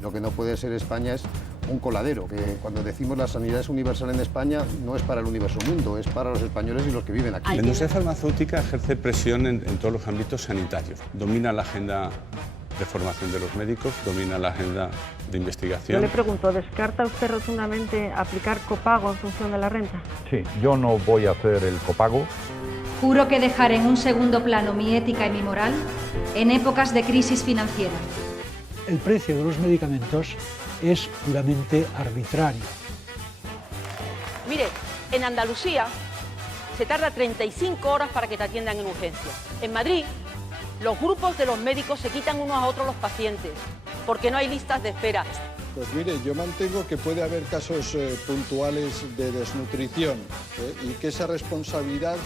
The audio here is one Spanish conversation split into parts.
Lo que no puede ser España es un coladero, que cuando decimos la sanidad es universal en España no es para el universo mundo, es para los españoles y los que viven aquí. La industria farmacéutica ejerce presión en todos los ámbitos sanitarios. Domina la agenda de formación de los médicos, domina la agenda de investigación. Yo le pregunto, ¿descarta usted rotundamente aplicar copago en función de la renta? Sí, yo no voy a hacer el copago. Juro que dejaré en un segundo plano mi ética y mi moral en épocas de crisis financiera. El precio de los medicamentos es puramente arbitrario. Mire, en Andalucía se tarda 35 horas para que te atiendan en urgencia. En Madrid, los grupos de los médicos se quitan unos a otros los pacientes, porque no hay listas de espera. Pues mire, yo mantengo que puede haber casos puntuales de desnutrición y que esa responsabilidad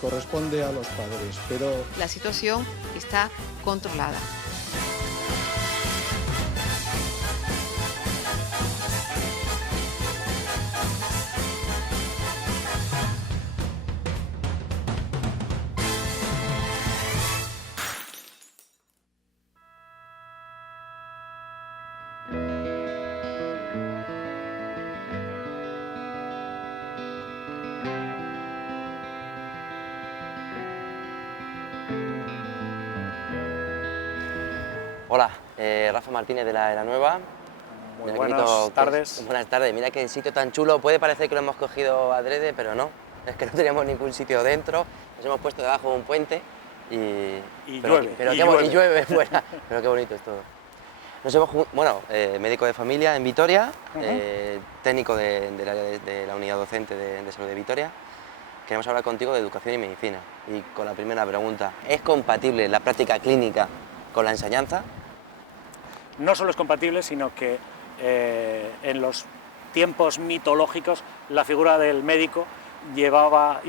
corresponde a los padres, pero... La situación está controlada. Hola, Rafa Martínez de la Nueva. Muy buenas tardes. Buenas tardes. Mira qué sitio tan chulo. Puede parecer que lo hemos cogido adrede, pero no. Es que no teníamos ningún sitio dentro. Nos hemos puesto debajo de un puente y llueve fuera. Pero qué bonito es todo. Nos hemos, médico de familia en Vitoria, técnico de la unidad docente de salud de Vitoria. Queremos hablar contigo de educación y medicina. Y con la primera pregunta, ¿es compatible la práctica clínica con la enseñanza? No solo es compatible, sino que en los tiempos mitológicos la figura del médico iban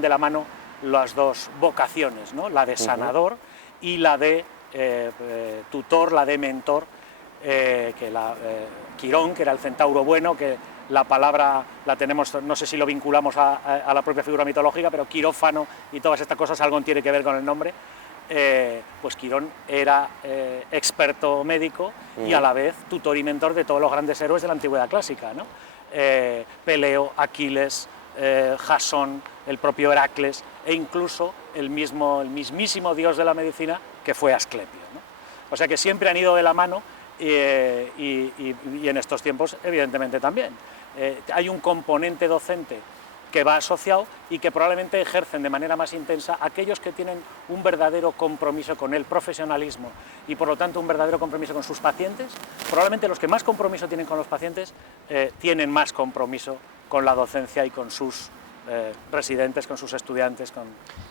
de la mano las dos vocaciones, ¿no? La de sanador y la de tutor, la de mentor, Quirón, que era el centauro bueno, que la palabra la tenemos, no sé si lo vinculamos a la propia figura mitológica, pero quirófano y todas estas cosas algo tiene que ver con el nombre. Pues Quirón era experto médico y a la vez tutor y mentor de todos los grandes héroes de la antigüedad clásica, ¿no? Peleo, Aquiles, Jasón, el propio Heracles e incluso el mismísimo dios de la medicina que fue Asclepio, ¿no? O sea que siempre han ido de la mano y en estos tiempos evidentemente también. Hay un componente docente que va asociado y que probablemente ejercen de manera más intensa aquellos que tienen un verdadero compromiso con el profesionalismo y por lo tanto un verdadero compromiso con sus pacientes. Probablemente los que más compromiso tienen con los pacientes tienen más compromiso con la docencia y con sus residentes, con sus estudiantes.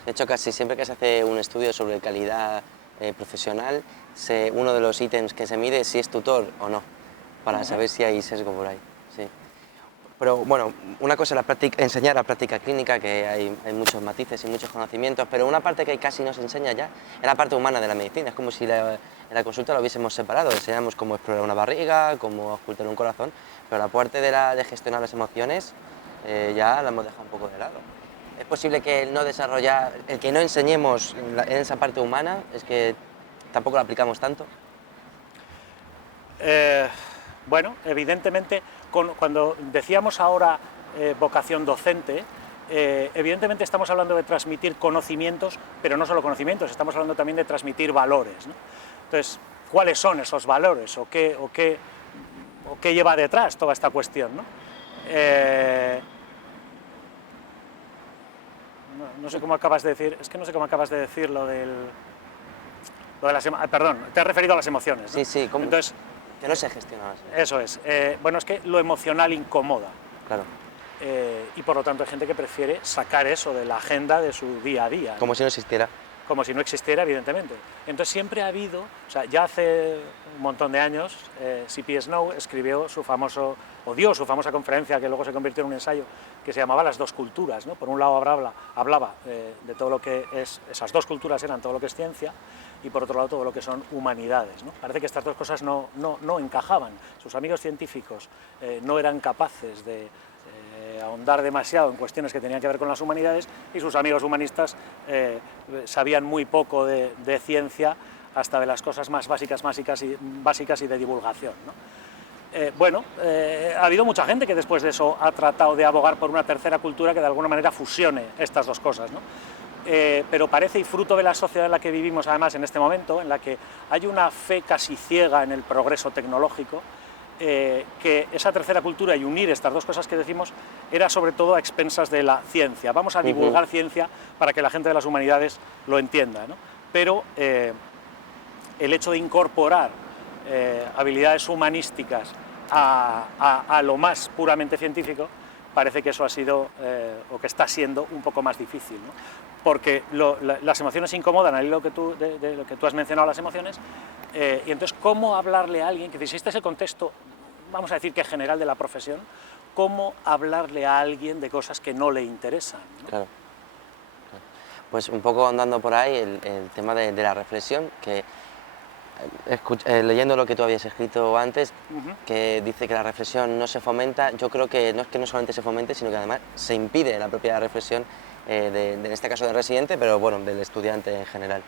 De hecho, casi siempre que se hace un estudio sobre calidad profesional, uno de los ítems que se mide es si es tutor o no, para saber si hay sesgo por ahí. Sí. Pero bueno, una cosa es enseñar la práctica clínica, que hay muchos matices y muchos conocimientos, pero una parte que casi no se enseña ya es la parte humana de la medicina. Es como si en la consulta lo hubiésemos separado, enseñamos cómo explorar una barriga, cómo ocultar un corazón, pero la parte de gestionar las emociones ya la hemos dejado un poco de lado. ¿Es posible que el que no enseñemos en esa parte humana, es que tampoco la aplicamos tanto? Bueno, evidentemente, cuando decíamos ahora vocación docente, evidentemente estamos hablando de transmitir conocimientos, pero no solo conocimientos, estamos hablando también de transmitir valores, ¿no? Entonces, ¿cuáles son esos valores o qué lleva detrás toda esta cuestión, ¿no? No sé cómo acabas de decir, lo de las emociones. Perdón, te has referido a las emociones, ¿no? Sí, ¿cómo? Entonces, que no se gestiona así. Eso es. Bueno, es que lo emocional incomoda. Claro. Y por lo tanto hay gente que prefiere sacar eso de la agenda de su día a día, ¿no? Como si no existiera. Como si no existiera, evidentemente. Entonces siempre ha habido, o sea, ya hace un montón de años, C.P. Snow dio su famosa conferencia, que luego se convirtió en un ensayo, que se llamaba Las dos culturas, ¿no? Por un lado hablaba de todo lo que es, esas dos culturas eran todo lo que es ciencia, y por otro lado todo lo que son humanidades, ¿no? Parece que estas dos cosas no encajaban. Sus amigos científicos no eran capaces de ahondar demasiado en cuestiones que tenían que ver con las humanidades y sus amigos humanistas sabían muy poco de ciencia hasta de las cosas más básicas y de divulgación, ¿no? Ha habido mucha gente que después de eso ha tratado de abogar por una tercera cultura que de alguna manera fusione estas dos cosas, ¿no? Pero parece, y fruto de la sociedad en la que vivimos además en este momento, en la que hay una fe casi ciega en el progreso tecnológico, que esa tercera cultura y unir estas dos cosas que decimos era sobre todo a expensas de la ciencia. Vamos a divulgar ciencia para que la gente de las humanidades lo entienda, ¿no? Pero el hecho de incorporar habilidades humanísticas a lo más puramente científico, parece que eso ha sido, o que está siendo, un poco más difícil, ¿no? Porque las emociones incomodan, al hilo de lo que tú has mencionado, las emociones, y entonces, ¿cómo hablarle a alguien? Que si este es el contexto, vamos a decir que general de la profesión, ¿cómo hablarle a alguien de cosas que no le interesan, ¿no? Claro. Pues un poco andando por ahí, el tema de la reflexión, que leyendo lo que tú habías escrito antes, que dice que la reflexión no se fomenta, yo creo que no solamente se fomente, sino que además se impide la propia reflexión, en este caso del residente, pero bueno, del estudiante en general.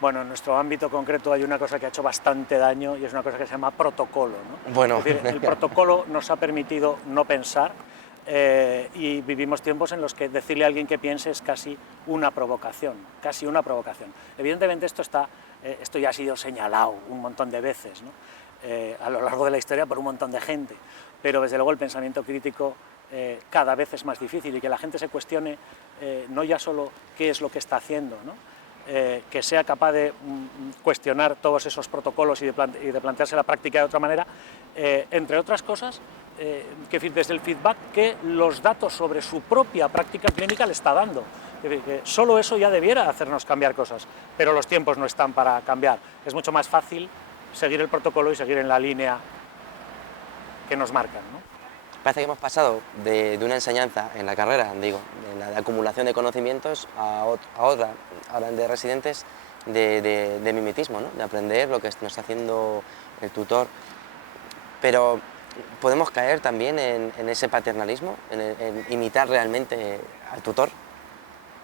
Bueno, en nuestro ámbito concreto hay una cosa que ha hecho bastante daño y es una cosa que se llama protocolo, ¿no? Bueno. Es decir, el protocolo nos ha permitido no pensar, y vivimos tiempos en los que decirle a alguien que piense es casi una provocación, casi una provocación. Evidentemente esto ya ha sido señalado un montón de veces, ¿no? A lo largo de la historia por un montón de gente, pero desde luego el pensamiento crítico cada vez es más difícil, y que la gente se cuestione no ya solo qué es lo que está haciendo, ¿no? Que sea capaz de cuestionar todos esos protocolos y de plantearse la práctica de otra manera, entre otras cosas, que desde el feedback que los datos sobre su propia práctica clínica le está dando. Es decir, que solo eso ya debiera hacernos cambiar cosas, pero los tiempos no están para cambiar. Es mucho más fácil seguir el protocolo y seguir en la línea que nos marcan, ¿no? Parece que hemos pasado de una enseñanza en la carrera, digo, de la acumulación de conocimientos, a otra, ahora de residentes, de mimetismo, ¿no? De aprender lo que nos está haciendo el tutor. Pero podemos caer también en ese paternalismo, en imitar realmente al tutor,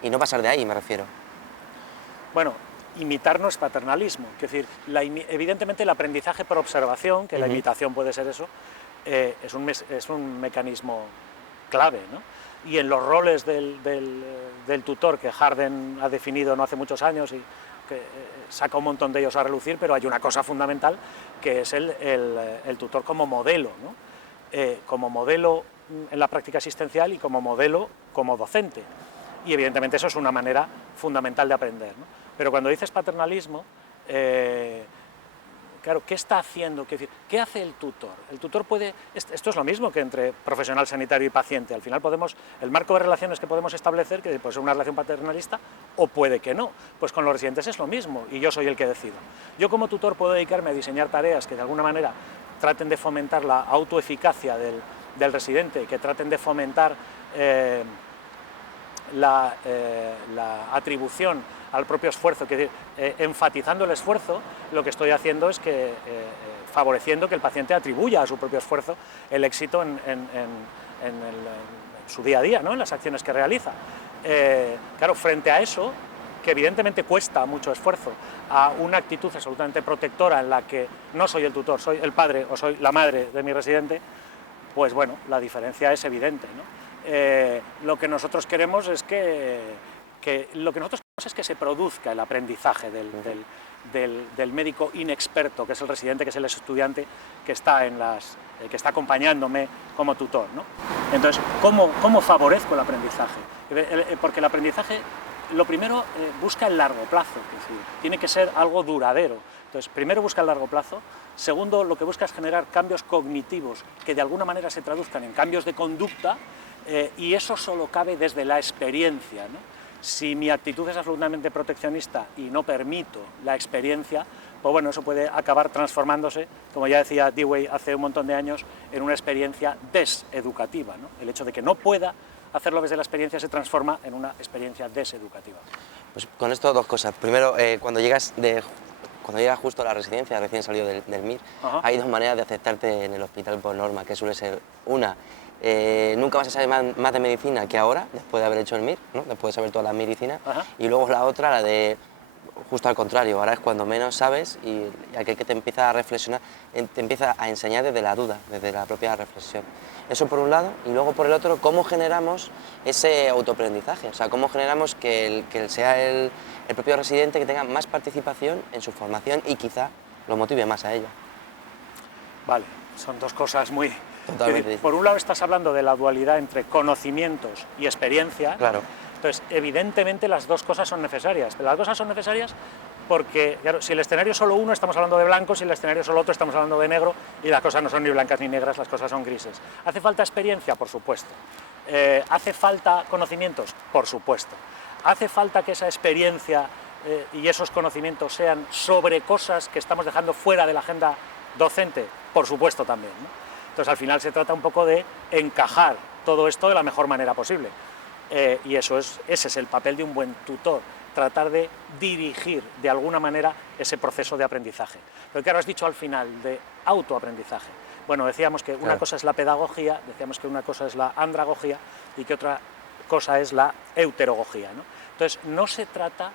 y no pasar de ahí, me refiero. Bueno, imitar no es paternalismo, es decir, evidentemente el aprendizaje por observación, que la imitación puede ser eso, es un mecanismo clave, ¿no? Y en los roles del tutor, que Harden ha definido no hace muchos años y que saca un montón de ellos a relucir, pero hay una cosa fundamental que es el tutor como modelo, ¿no? Como modelo en la práctica asistencial y como modelo como docente. Y evidentemente eso es una manera fundamental de aprender, ¿no? Pero cuando dices paternalismo, claro, ¿qué está haciendo? ¿Qué hace el tutor? El tutor puede... Esto es lo mismo que entre profesional sanitario y paciente. Al final el marco de relaciones que podemos establecer, que puede ser una relación paternalista o puede que no. Pues con los residentes es lo mismo y yo soy el que decido. Yo como tutor puedo dedicarme a diseñar tareas que de alguna manera traten de fomentar la autoeficacia del residente, que traten de fomentar la atribución al propio esfuerzo, que enfatizando el esfuerzo, lo que estoy haciendo es que favoreciendo que el paciente atribuya a su propio esfuerzo el éxito en su día a día, ¿no? En las acciones que realiza. Claro, frente a eso, que evidentemente cuesta mucho esfuerzo, a una actitud absolutamente protectora en la que no soy el tutor, soy el padre o soy la madre de mi residente, pues bueno, la diferencia es evidente, ¿no? Lo que nosotros queremos es que se produzca el aprendizaje del médico inexperto, que es el residente, que es el estudiante que está acompañándome como tutor, ¿no? Entonces, ¿cómo favorezco el aprendizaje? Porque el aprendizaje, lo primero, busca el largo plazo, es decir, tiene que ser algo duradero. Entonces, primero busca el largo plazo. Segundo, lo que busca es generar cambios cognitivos que de alguna manera se traduzcan en cambios de conducta, y eso solo cabe desde la experiencia, ¿no? Si mi actitud es absolutamente proteccionista y no permito la experiencia, pues bueno, eso puede acabar transformándose, como ya decía Dewey hace un montón de años, en una experiencia deseducativa, ¿no? El hecho de que no pueda hacerlo desde la experiencia se transforma en una experiencia deseducativa. Pues con esto dos cosas. Primero, cuando llegas justo a la residencia, recién salido del MIR, hay dos maneras de aceptarte en el hospital por norma, que suele ser una, nunca vas a saber más de medicina que ahora, después de haber hecho el MIR, ¿no? Después de saber toda la medicina, y luego la otra, la de justo al contrario, ahora es cuando menos sabes y aquel que te empieza a reflexionar, te empieza a enseñar desde la duda, desde la propia reflexión. Eso por un lado, y luego por el otro, cómo generamos ese autoaprendizaje, o sea, cómo generamos que sea el propio residente que tenga más participación en su formación y quizá lo motive más a ella. Vale, son dos cosas muy... Totalmente. Por un lado estás hablando de la dualidad entre conocimientos y experiencia. Claro. Entonces, evidentemente las dos cosas son necesarias, pero las cosas son necesarias porque, claro, si el escenario es solo uno, estamos hablando de blanco, si el escenario es solo otro, estamos hablando de negro, y las cosas no son ni blancas ni negras, las cosas son grises. ¿Hace falta experiencia? Por supuesto. ¿Hace falta conocimientos? Por supuesto. ¿Hace falta que esa experiencia y esos conocimientos sean sobre cosas que estamos dejando fuera de la agenda docente? Por supuesto también, ¿no? Entonces, al final se trata un poco de encajar todo esto de la mejor manera posible. Y ese es el papel de un buen tutor, tratar de dirigir de alguna manera ese proceso de aprendizaje. Lo que ahora has dicho al final, de autoaprendizaje. Bueno, decíamos que una cosa es la pedagogía, decíamos que una cosa es la andragogía y que otra cosa es la euterogogía, ¿no? Entonces, no se trata...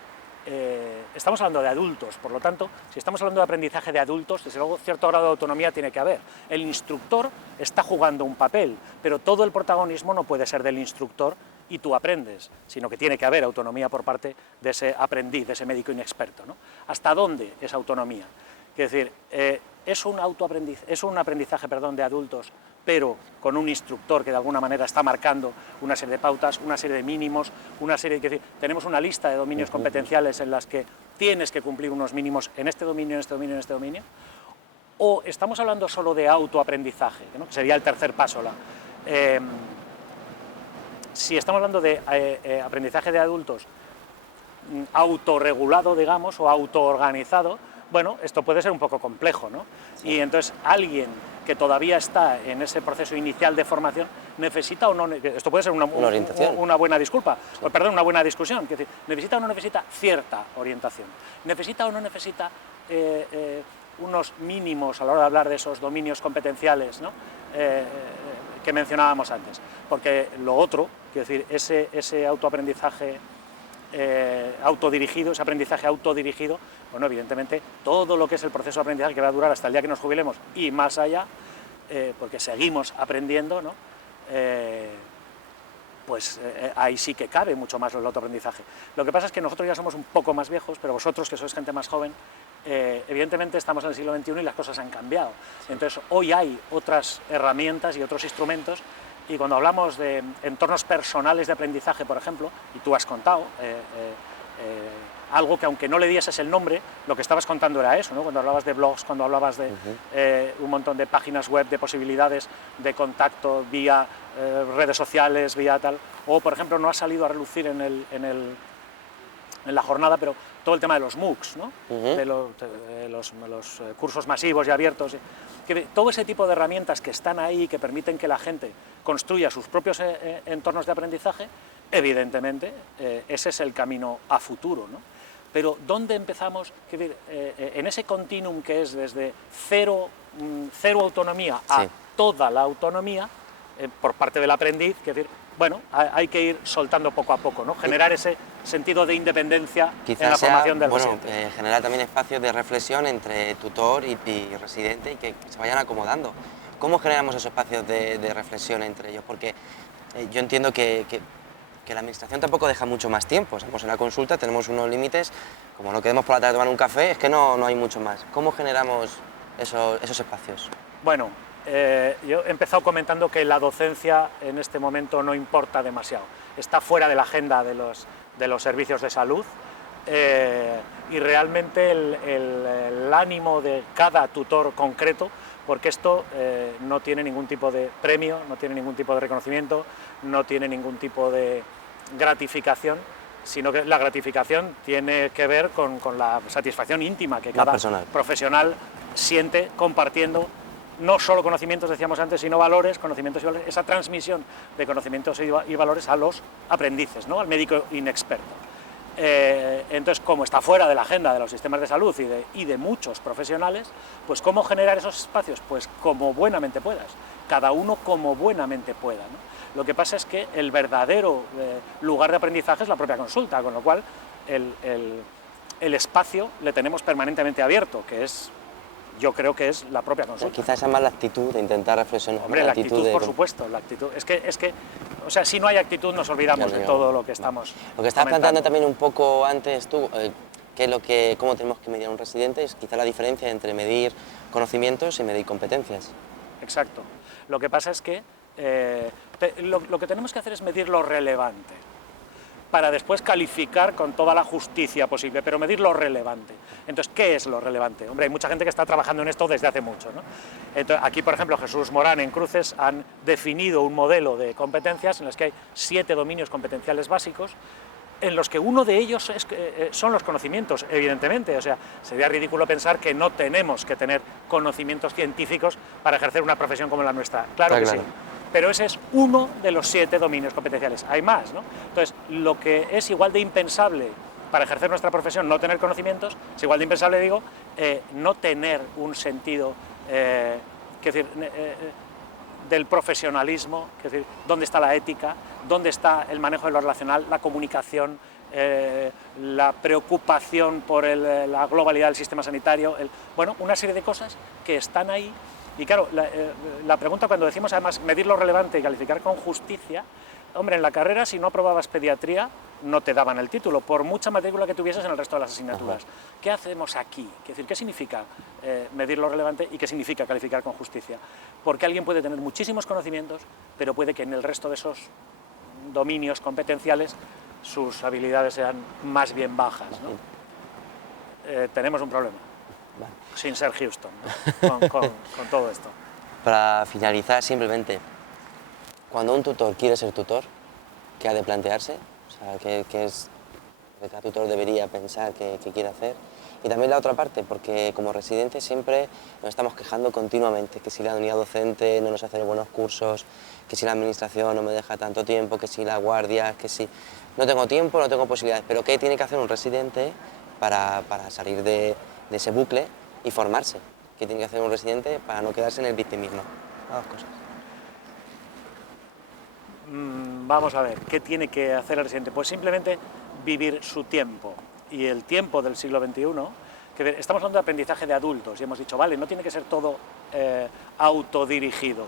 estamos hablando de adultos, por lo tanto, si estamos hablando de aprendizaje de adultos, desde luego cierto grado de autonomía tiene que haber. El instructor está jugando un papel, pero todo el protagonismo no puede ser del instructor y tú aprendes, sino que tiene que haber autonomía por parte de ese aprendiz, de ese médico inexperto, ¿no? ¿Hasta dónde es autonomía? Es decir, es un aprendizaje de adultos, pero con un instructor que de alguna manera está marcando una serie de pautas, una serie de mínimos, tenemos una lista de dominios competenciales en las que tienes que cumplir unos mínimos en este dominio, en este dominio, en este dominio, o estamos hablando solo de autoaprendizaje, ¿no? Que sería el tercer paso. Si estamos hablando de aprendizaje de adultos autorregulado, digamos, o autoorganizado, bueno, esto puede ser un poco complejo, ¿no? Sí. Y entonces alguien que todavía está en ese proceso inicial de formación necesita o no, esto puede ser una buena disculpa, sí. Perdón, una buena discusión, es decir, necesita o no necesita cierta orientación, necesita o no necesita unos mínimos a la hora de hablar de esos dominios competenciales, ¿no? Que mencionábamos antes, porque lo otro, quiero decir, ese autoaprendizaje autodirigido, ese aprendizaje autodirigido, bueno, evidentemente todo lo que es el proceso de aprendizaje que va a durar hasta el día que nos jubilemos y más allá, porque seguimos aprendiendo, ¿no? Ahí sí que cabe mucho más el autoaprendizaje. Lo que pasa es que nosotros ya somos un poco más viejos, pero vosotros, que sois gente más joven, evidentemente estamos en el siglo XXI y las cosas han cambiado. Sí. Entonces, hoy hay otras herramientas y otros instrumentos, y cuando hablamos de entornos personales de aprendizaje, por ejemplo, y tú has contado algo que aunque no le dieses el nombre, lo que estabas contando era eso, ¿no? Cuando hablabas de blogs, cuando hablabas de un montón de páginas web, de posibilidades de contacto vía redes sociales, vía tal, o por ejemplo no ha salido a relucir en la jornada, pero todo el tema de los MOOCs, ¿no? De los cursos masivos y abiertos, todo ese tipo de herramientas que están ahí y que permiten que la gente construya sus propios entornos de aprendizaje, evidentemente ese es el camino a futuro, ¿no? Pero ¿dónde empezamos? En ese continuum que es desde cero autonomía a toda la autonomía por parte del aprendiz, bueno, hay que ir soltando poco a poco, ¿no? Generar ese sentido de independencia en la formación del residente. Generar también espacios de reflexión entre tutor y residente y que se vayan acomodando. ¿Cómo generamos esos espacios de reflexión entre ellos? Porque yo entiendo que la administración tampoco deja mucho más tiempo. Estamos en la consulta, tenemos unos límites, como no quedemos por la tarde tomar un café, es que no hay mucho más. ¿Cómo generamos esos espacios? Bueno, yo he empezado comentando que la docencia en este momento no importa demasiado, está fuera de la agenda de los servicios de salud, y realmente el ánimo de cada tutor concreto, porque esto no tiene ningún tipo de premio, no tiene ningún tipo de reconocimiento, no tiene ningún tipo de gratificación, sino que la gratificación tiene que ver con la satisfacción íntima que cada profesional siente compartiendo no solo conocimientos, decíamos antes, sino valores, conocimientos y valores, esa transmisión de conocimientos y valores a los aprendices, ¿no? Al médico inexperto. Entonces, como está fuera de la agenda de los sistemas de salud y de muchos profesionales, pues ¿cómo generar esos espacios? Pues como buenamente puedas, cada uno como buenamente pueda, ¿no? Lo que pasa es que el verdadero lugar de aprendizaje es la propia consulta, con lo cual el espacio le tenemos permanentemente abierto, que es, yo creo que es la propia consulta. Quizás es más la actitud de intentar reflexionar. Hombre, la actitud, por supuesto, la actitud. Es que, o sea, si no hay actitud nos olvidamos de todo lo que estamos Lo que estabas comentando. planteando también un poco antes tú, cómo tenemos que medir a un residente, es quizá la diferencia entre medir conocimientos y medir competencias. Exacto. Lo que pasa es que lo que tenemos que hacer es medir lo relevante, para después calificar con toda la justicia posible, pero medir lo relevante. Entonces, ¿qué es lo relevante? Hombre, hay mucha gente que está trabajando en esto desde hace mucho, ¿no? Entonces, aquí, por ejemplo, Jesús Morán en Cruces han definido un modelo de competencias en las que hay 7 dominios competenciales básicos, en los que uno de ellos son los conocimientos, evidentemente. O sea, sería ridículo pensar que no tenemos que tener conocimientos científicos para ejercer una profesión como la nuestra. Claro que sí. Pero ese es uno de los 7 dominios competenciales. Hay más, ¿no? Entonces, lo que es igual de impensable para ejercer nuestra profesión, no tener conocimientos, es igual de impensable, digo, no tener un sentido, del profesionalismo, es decir, dónde está la ética, dónde está el manejo de lo relacional, la comunicación, la preocupación por la globalidad del sistema sanitario, bueno, una serie de cosas que están ahí. Y claro, la pregunta cuando decimos además medir lo relevante y calificar con justicia, hombre, en la carrera si no aprobabas pediatría no te daban el título, por mucha matrícula que tuvieses en el resto de las asignaturas. ¿Qué hacemos aquí? Es decir, ¿qué significa medir lo relevante y qué significa calificar con justicia? Porque alguien puede tener muchísimos conocimientos, pero puede que en el resto de esos dominios competenciales sus habilidades sean más bien bajas, ¿no? Tenemos un problema. Sin ser Houston, ¿no? con todo esto. Para finalizar, simplemente, cuando un tutor quiere ser tutor, ¿qué ha de plantearse? O sea, ¿qué es lo que cada tutor debería pensar que quiere hacer? Y también la otra parte, porque como residentes siempre nos estamos quejando continuamente, que si la unidad docente no nos hace buenos cursos, que si la administración no me deja tanto tiempo, que si la guardia, que si no tengo tiempo, no tengo posibilidades. Pero ¿qué tiene que hacer un residente para salir de ese bucle y formarse? ¿Qué tiene que hacer un residente para no quedarse en el victimismo? Las dos cosas. Vamos a ver, ¿qué tiene que hacer el residente? Pues simplemente vivir su tiempo. Y el tiempo del siglo XXI, que estamos hablando de aprendizaje de adultos, y hemos dicho, vale, no tiene que ser todo autodirigido,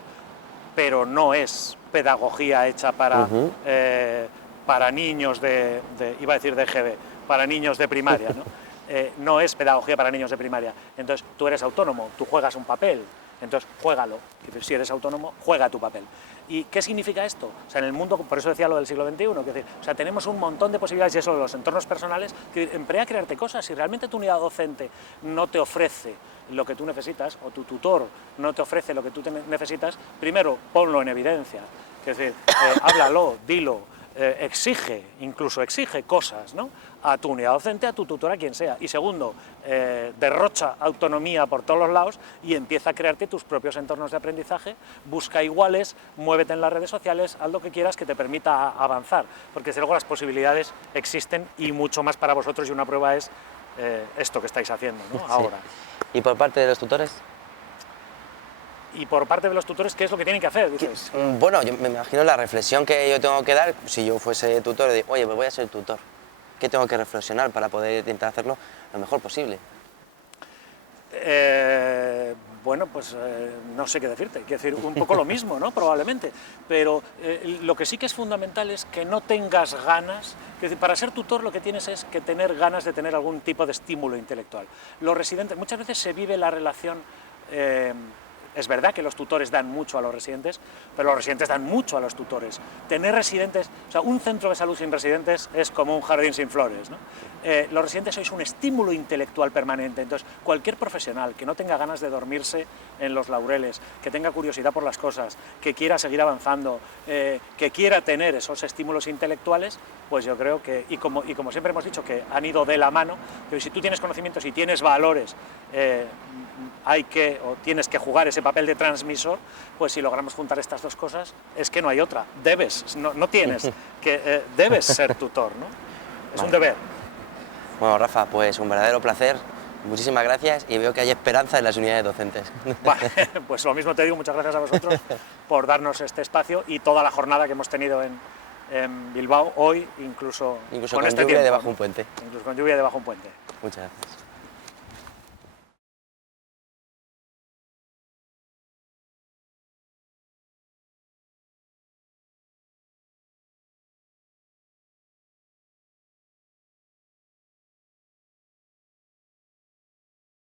pero no es pedagogía hecha para niños iba a decir de EGB, para niños de primaria, ¿no? No es pedagogía para niños de primaria. Entonces, tú eres autónomo, tú juegas un papel, entonces juégalo. Si eres autónomo, juega tu papel. ¿Y qué significa esto? O sea, en el mundo, por eso decía lo del siglo XXI, o sea, tenemos un montón de posibilidades, y eso de los entornos personales, que emplea a crearte cosas. Si realmente tu unidad docente no te ofrece lo que tú necesitas, o tu tutor no te ofrece lo que tú necesitas, primero, ponlo en evidencia. Es decir, háblalo, dilo, incluso exige cosas, ¿no?, a tu unidad docente, a tu tutor, a quien sea. Y segundo, derrocha autonomía por todos los lados y empieza a crearte tus propios entornos de aprendizaje, busca iguales, muévete en las redes sociales, haz lo que quieras que te permita avanzar, porque desde luego las posibilidades existen y mucho más para vosotros, y una prueba es esto que estáis haciendo, ¿no?, ahora. ¿Y por parte de los tutores? Y por parte de los tutores, ¿qué es lo que tienen que hacer? Dices. Bueno, yo me imagino la reflexión que yo tengo que dar, si yo fuese tutor, de, oye, pues voy a ser tutor. ¿Qué tengo que reflexionar para poder intentar hacerlo lo mejor posible? Bueno, pues no sé qué decirte, quiero decir, un poco lo mismo, ¿no?, probablemente, pero lo que sí que es fundamental es que no tengas ganas, es decir, para ser tutor lo que tienes es que tener ganas de tener algún tipo de estímulo intelectual. Los residentes, muchas veces se vive la relación, es verdad que los tutores dan mucho a los residentes, pero los residentes dan mucho a los tutores. Tener residentes, o sea, un centro de salud sin residentes es como un jardín sin flores, ¿no? Los residentes sois un estímulo intelectual permanente, entonces cualquier profesional que no tenga ganas de dormirse en los laureles, que tenga curiosidad por las cosas, que quiera seguir avanzando, que quiera tener esos estímulos intelectuales, pues yo creo que, y como siempre hemos dicho, que han ido de la mano, pero si tú tienes conocimientos y tienes valores, tienes que jugar ese papel de transmisor, pues si logramos juntar estas dos cosas, es que no hay otra, debes, no tienes, que debes ser tutor, ¿no? Es un deber. Bueno, Rafa, pues un verdadero placer, muchísimas gracias, y veo que hay esperanza en las unidades docentes. Vale, pues lo mismo te digo, muchas gracias a vosotros por darnos este espacio y toda la jornada que hemos tenido en Bilbao hoy, incluso con lluvia debajo de un puente. Incluso con lluvia debajo de un puente. Muchas gracias.